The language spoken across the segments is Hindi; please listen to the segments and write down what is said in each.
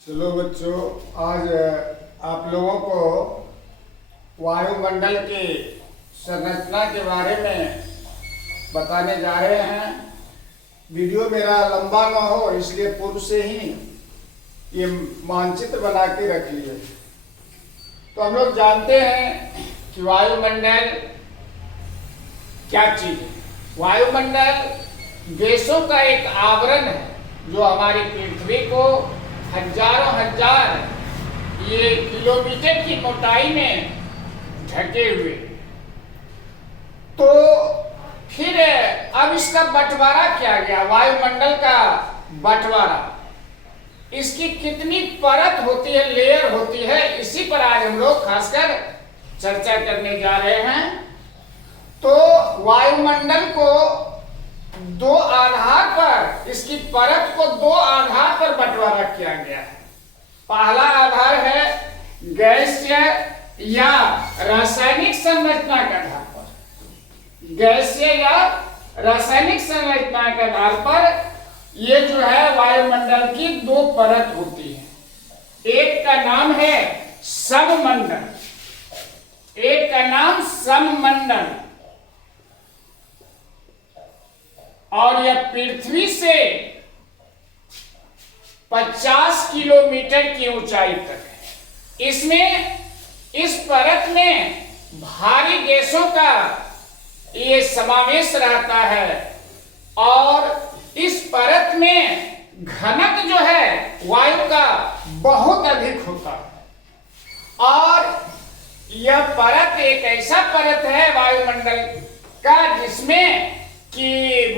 चलो बच्चों, आज आप लोगों को वायुमंडल की संरचना के बारे में बताने जा रहे हैं। वीडियो मेरा लंबा ना हो इसलिए पूर्व से ही ये मानचित्र बना के रख लिए। तो हम लोग जानते हैं कि वायुमंडल क्या चीज है। वायुमंडल गैसों का एक आवरण है जो हमारी पृथ्वी को हजारों हजार ये किलोमीटर की मोटाई में ढके हुए। तो फिर अब इसका बंटवारा किया गया, वायुमंडल का बंटवारा, इसकी कितनी परत होती है, लेयर होती है, इसी पर आज हम लोग खासकर चर्चा करने जा रहे हैं। तो वायुमंडल को दो आधार पर, इसकी परत को दो आधार पर बंटवारा किया गया है। पहला आधार है गैसीय या रासायनिक संरचना के आधार पर। गैसीय या रासायनिक संरचना के आधार पर ये जो है वायुमंडल की दो परत होती है। एक का नाम है सममंडल, एक का नाम सममंडल, और यह पृथ्वी से 50 किलोमीटर की ऊंचाई तक है। इसमें इस परत में भारी गैसों का ये समावेश रहता है और इस परत में घनत्व जो है वायु का बहुत अधिक होता है। और यह परत एक ऐसा परत है वायुमंडल का जिसमें कि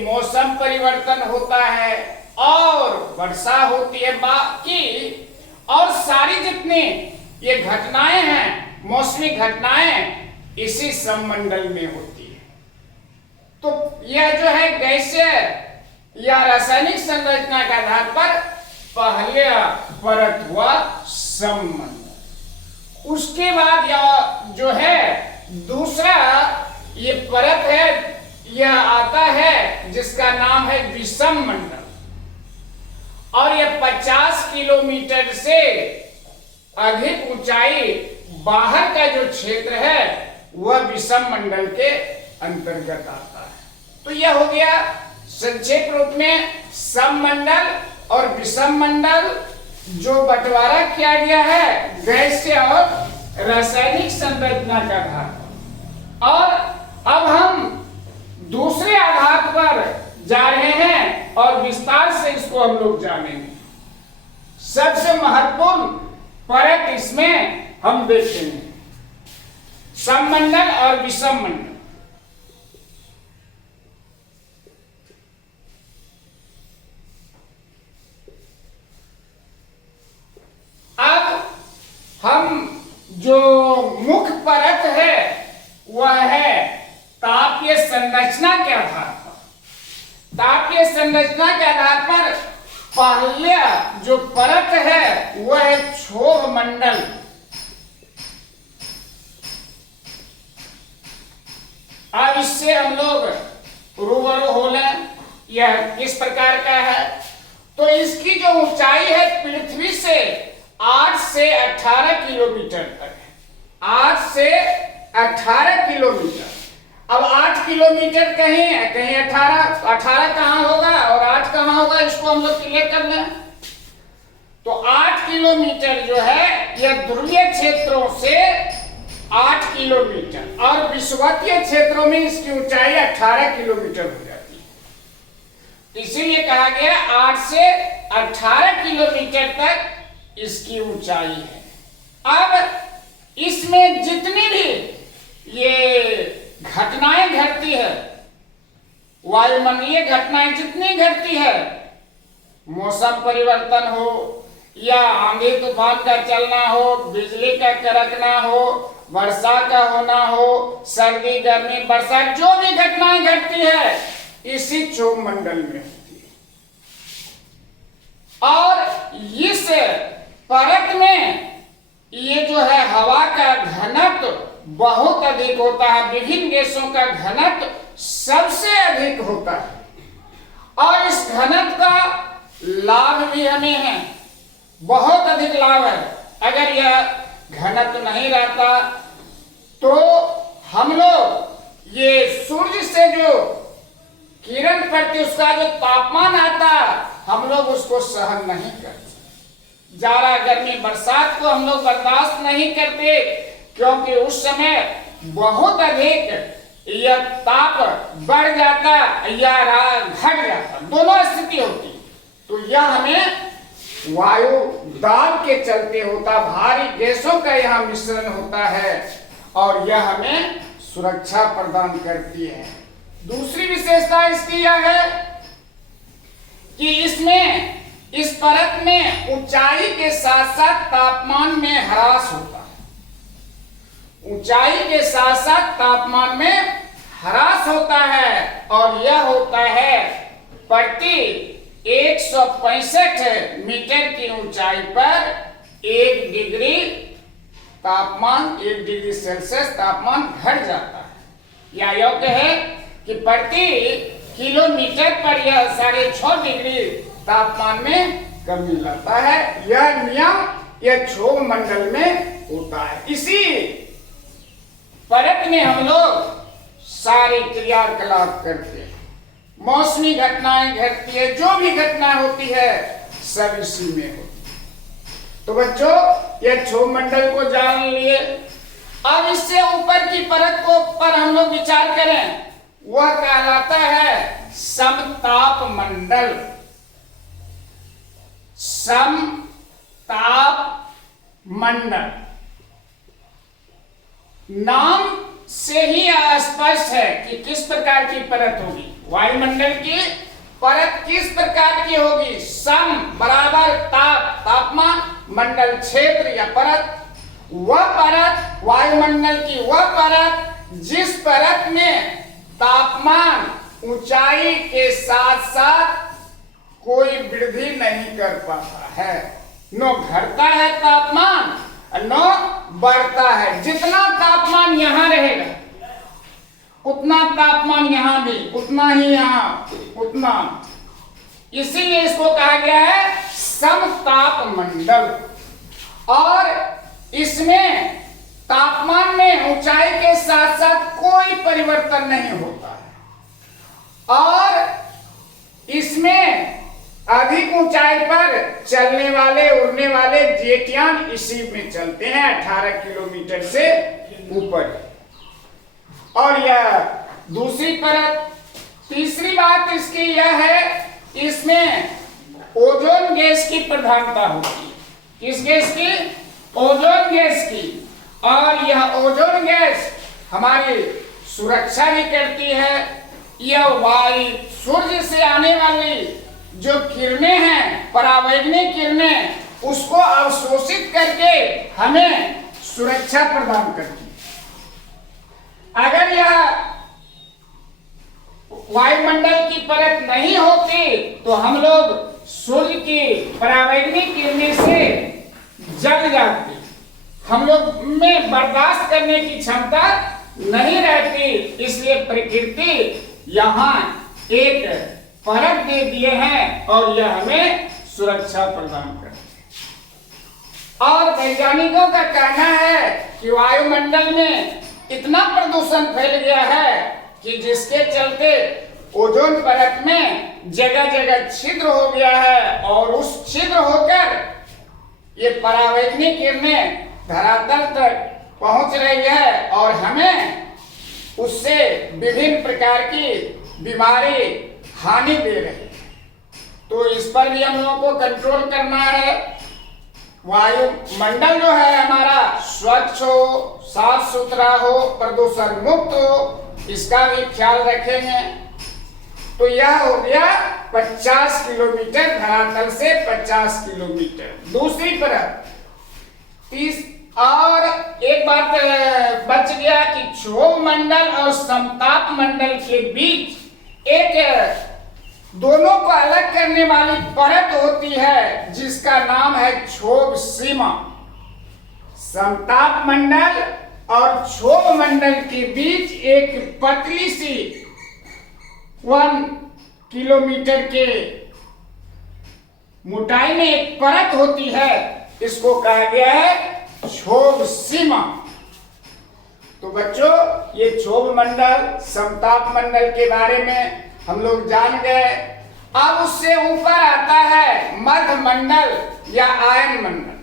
मौसम परिवर्तन होता है और वर्षा होती है, बाकी और सारी जितनी ये घटनाएं हैं, मौसमी घटनाएं इसी सममंडल में होती है। तो यह जो है गैसीय या रासायनिक संरचना के आधार पर पहले परत हुआ सममंडल। उसके बाद यह जो है दूसरा ये परत है, यह आता है जिसका नाम है विषम मंडल, और यह 50 किलोमीटर से अधिक ऊंचाई बाहर का जो क्षेत्र है वह विषम मंडल के अंतर्गत आता है। तो यह हो गया संक्षेप रूप में सममंडल और विषम मंडल जो बंटवारा किया गया है गैसीय और रासायनिक संरचना के आधार पर। और अब हम दूसरे आधार पर जा रहे हैं और विस्तार से इसको हम लोग जानेंगे। सबसे महत्वपूर्ण परत इसमें हम देखेंगे सममंडल और विषम मंडल। अब हम जो मुख्य परत है वह है तापीय संरचना के आधार पर। तापीय संरचना के आधार पर पहले जो परत है वह है क्षोभ मंडल। अब इससे हम लोग रूबरू हो लें, यह किस प्रकार का है। तो इसकी जो ऊंचाई है पृथ्वी से 8 से 18 किलोमीटर तक है। 8 से 18 किलोमीटर। अब 8 किलोमीटर कहीं है, कहीं 18 कहां होगा और 8 कहां होगा, इसको हम लोग क्लियर कर लें। तो 8 किलोमीटर जो है यह ध्रुवीय क्षेत्रों से 8 किलोमीटर और विषुवतीय क्षेत्रों में इसकी ऊंचाई 18 किलोमीटर हो जाती है। इसीलिए कहा गया 8 से 18 किलोमीटर तक इसकी ऊंचाई है। अब इसमें जितनी भी ये घटनाएं घटती है, वायुमंडलीय घटनाएं जितनी घटती है, मौसम परिवर्तन हो या आंधी तूफान का चलना हो, बिजली का कड़कना हो, वर्षा का होना हो, सर्दी गर्मी बरसात, जो भी घटनाएं घटती है इसी क्षोभ मंडल में होती है। और इस परत में ये जो है हवा का घनत्व बहुत अधिक होता है, विभिन्न गैसों का घनत्व सबसे अधिक होता है। और इस घनत्व का लाभ भी हमें है, बहुत अधिक लाभ है। अगर यह घनत्व नहीं रहता तो हम लोग ये सूर्य से जो किरण पड़ती उसका जो तापमान आता हम लोग उसको सहन नहीं करते। जाड़ा गर्मी बरसात को हम लोग बर्दाश्त नहीं करते, क्योंकि उस समय बहुत अधिक यह ताप बढ़ जाता या घट जाता, दोनों स्थिति होती। तो यह हमें वायु दाब के चलते होता, भारी गैसों का यहाँ मिश्रण होता है और यह हमें सुरक्षा प्रदान करती है। दूसरी विशेषता इसकी यह है कि इसमें इस परत में ऊंचाई के साथ साथ तापमान में ह्रास होता है। ऊंचाई के साथ साथ तापमान में ह्रास होता है और यह होता है प्रति 165 मीटर की ऊंचाई पर 1 डिग्री तापमान, 1 डिग्री सेल्सियस तापमान घट जाता है। या योग्य है कि प्रति किलोमीटर पर यह 6.5 डिग्री तापमान में कमी लाता है। यह नियम यह क्षोभ मंडल में होता है। इसी परत में हम लोग सारे क्रियाकलाप करते हैं, मौसमी घटनाएं घटती है, जो भी घटना होती है सब इसी में होती है। तो बच्चों यह क्षोभ मंडल को जान लिए। अब इससे ऊपर की परत को पर हम लोग विचार करें, वह कहलाता है समताप मंडल। समताप मंडल नाम से ही स्पष्ट है कि किस प्रकार की परत होगी। वायुमंडल की परत किस प्रकार की होगी? सम बराबर ताप, तापमान, मंडल क्षेत्र या परत। वह परत वायुमंडल की वह परत जिस परत में तापमान ऊंचाई के साथ साथ कोई वृद्धि नहीं कर पाता है, न घटता है तापमान न बढ़ता है। जितना तापमान यहाँ रहेगा उतना तापमान यहाँ भी, उतना ही यहाँ, उतना। इसीलिए इसको कहा गया है समताप मंडल। और इसमें तापमान में ऊंचाई के साथ साथ कोई परिवर्तन नहीं होता है और इसमें अधिक ऊंचाई पर चलने वाले उड़ने वाले जेटयान इसी में चलते हैं 18 किलोमीटर से ऊपर। और यह दूसरी परत। तीसरी बात इसकी यह है, इसमें ओजोन गैस की प्रधानता होती है। किस गैस की? ओजोन गैस की। और यह ओजोन गैस हमारी सुरक्षा भी करती है। यह वायु सूर्य से आने वाली जो किरणें हैं, परावैंगनिक किरणें, उसको अवशोषित करके हमें सुरक्षा प्रदान करती है। अगर यह वायुमंडल की परत नहीं होती तो हम लोग सूर्य की परावैंगनिक किरणें से जल जाते, हम लोग में बर्दाश्त करने की क्षमता नहीं रहती। इसलिए प्रकृति यहाँ एक परत दे दिए हैं और यह हमें सुरक्षा प्रदान करती है। और वैज्ञानिकों का कहना है कि वायुमंडल में इतना प्रदूषण फैल गया है कि जिसके चलते ओजोन परत में जगह जगह छिद्र हो गया है और उस छिद्र होकर ये परावैंगनिक किरणें धरातल तक पहुंच रही है और हमें उससे विभिन्न प्रकार की बीमारी हानि दे रही है। तो इस पर भी हम लोगों को कंट्रोल करना है। वायुमंडल जो है हमारा स्वच्छ हो, साफ सुथरा हो, प्रदूषण मुक्त हो, इसका भी ख्याल रखेंगे। तो यह हो गया 50 किलोमीटर धरातल से 50 किलोमीटर। दूसरी परत 30। और एक बात बच गया कि क्षोभ मंडल और समताप मंडल के बीच एक दोनों को अलग करने वाली परत होती है जिसका नाम है क्षोभ सीमा। समताप मंडल और क्षोभ मंडल के बीच एक पतली सी 1 किलोमीटर के मोटाई में एक परत होती है, इसको कहा गया है क्षोभ सीमा। तो बच्चों, ये क्षोभ मंडल, समताप मंडल के बारे में हम लोग जान गए। अब उससे ऊपर आता है मध्य मंडल या आयन मंडल,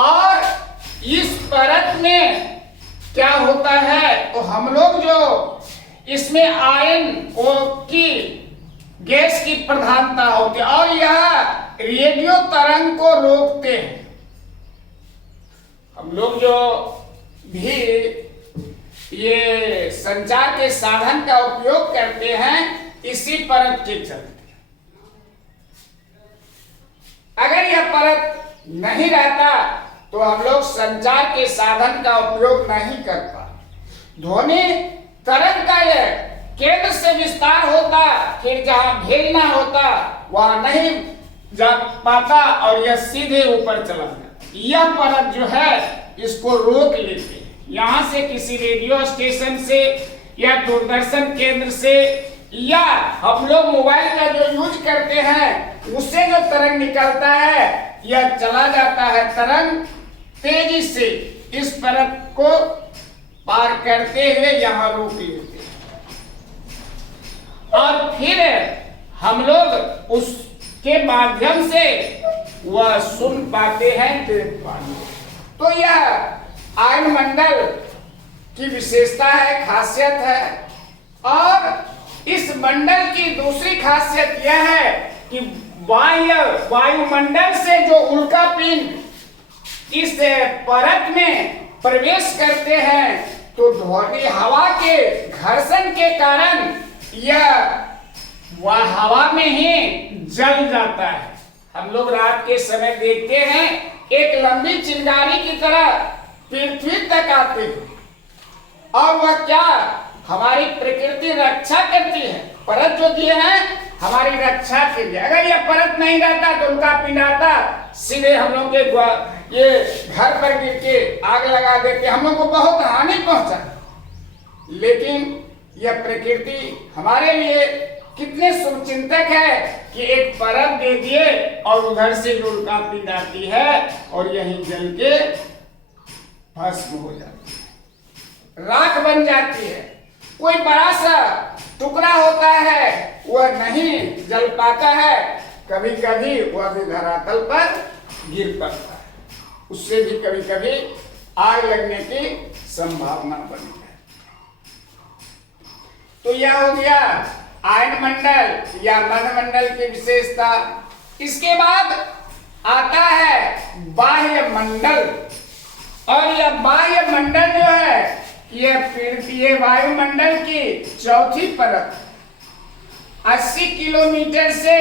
और इस परत में क्या होता है, तो हम लोग जो इसमें आयन की गैस की प्रधानता होती है और यह रेडियो तरंग को रोकते हैं। हम लोग जो भी ये संचार के साधन का उपयोग करते हैं, इसी परत के चलते। अगर यह परत नहीं रहता तो हम लोग संचार के साधन का उपयोग नहीं कर पाते। ध्वनि तरंग का यह केंद्र से विस्तार होता, फिर जहां भेजना होता वहां नहीं जा पाता और यह सीधे ऊपर चला जाता। यह परत जो है इसको रोक लेते हैं। यहां से किसी रेडियो स्टेशन से या दूरदर्शन केंद्र से या हम लोग मोबाइल का जो यूज करते हैं उससे जो तरंग निकलता है, यह चला जाता है तरंग तेजी से इस परत को पार करते हुए यहां रोक लेते हैं, और फिर हम लोग उसके माध्यम से वह सुन पाते हैं, देख पाते हैं। तो यह आयन मंडल की विशेषता है, खासियत है। और इस मंडल की दूसरी खासियत यह है कि वायुमंडल से जो उल्का पिंड इस परत में प्रवेश करते हैं, तो ध्वनि हवा के घर्षण के कारण यह वह हवा में ही जल जाता है। हम लोग रात के समय देखते हैं एक लंबी चिंगारी की तरह पृथ्वी तक आती है, और वह क्या हमारी प्रकृति रक्षा करती है। परत जो दिए हैं हमारी रक्षा के लिए। अगर यह परत नहीं रहता तो उनका पिंड आता, सीधे हम लोग के ये घर पर गिर के आग लगा देते, हम लोग को बहुत हानि पहुंचा। लेकिन यह प्रकृति हमारे लिए कितने शुभचिंतक है कि एक परत दे दिए और उधर से जो उल्का पिंड आती है और यहीं जल के भस्म हो जाती है, राख बन जाती है। कोई बड़ा सा टुकड़ा होता है वह नहीं जल पाता है, कभी कभी वह भी धरातल पर गिर पड़ता है, उससे भी कभी कभी आग लगने की संभावना बनी है। तो यह हो गया आयन मंडल या मध्यमंडल की विशेषता। इसके बाद आता है बाह्य मंडल, और यह बाह्य मंडल जो है यह वायुमंडल की चौथी परत 80 किलोमीटर से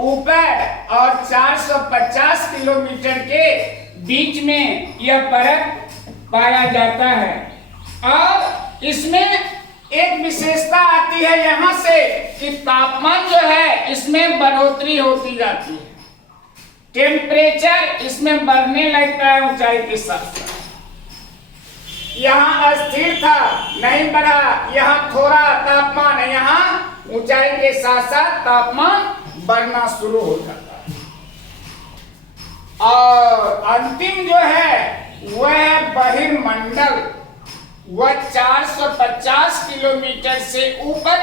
ऊपर और 450 किलोमीटर के बीच में यह परत पाया जाता है। और इसमें एक विशेषता आती है यहां से कि तापमान जो है इसमें बढ़ोतरी होती जाती है, टेम्परेचर इसमें बढ़ने लगता है ऊंचाई के साथ साथ। यहाँ अस्थिर था, नहीं बढ़ा, यहाँ थोड़ा तापमान है, यहाँ ऊंचाई के साथ साथ तापमान बढ़ना शुरू हो जाता है। और अंतिम जो है वह बहिर्मंडल, वह 450 किलोमीटर से ऊपर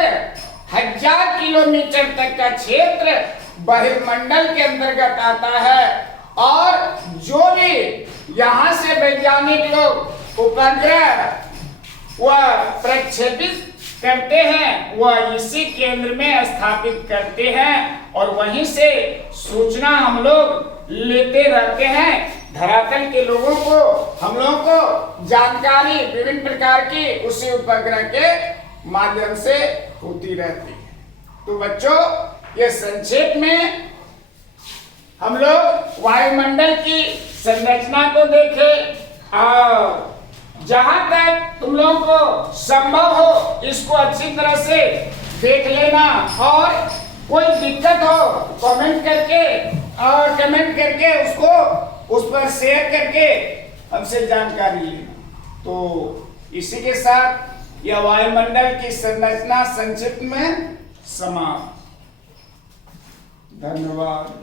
1000 किलोमीटर तक का क्षेत्र बहिर्मंडल के अंतर्गत आता है। और जो भी यहाँ से वैज्ञानिक लोग उपग्रह वह प्रक्षेपित करते हैं, वह इसी केंद्र में स्थापित करते हैं, और वहीं से सूचना हम लोग लेते रहते हैं। धरातल के लोगों को, हम लोगों को जानकारी विभिन्न प्रकार की उसी उपग्रह के माध्यम से होती रहती है। तो बच्चों, ये संक्षेप में हम लोग वायुमंडल की संरचना को देखे, और जहां तक तुम लोगों को संभव हो इसको अच्छी तरह से देख लेना, और कोई दिक्कत हो कमेंट करके उसको उस पर शेयर करके हमसे जानकारी लेना। तो इसी के साथ यह वायुमंडल की संरचना संक्षिप्त में समाप्त। धन्यवाद।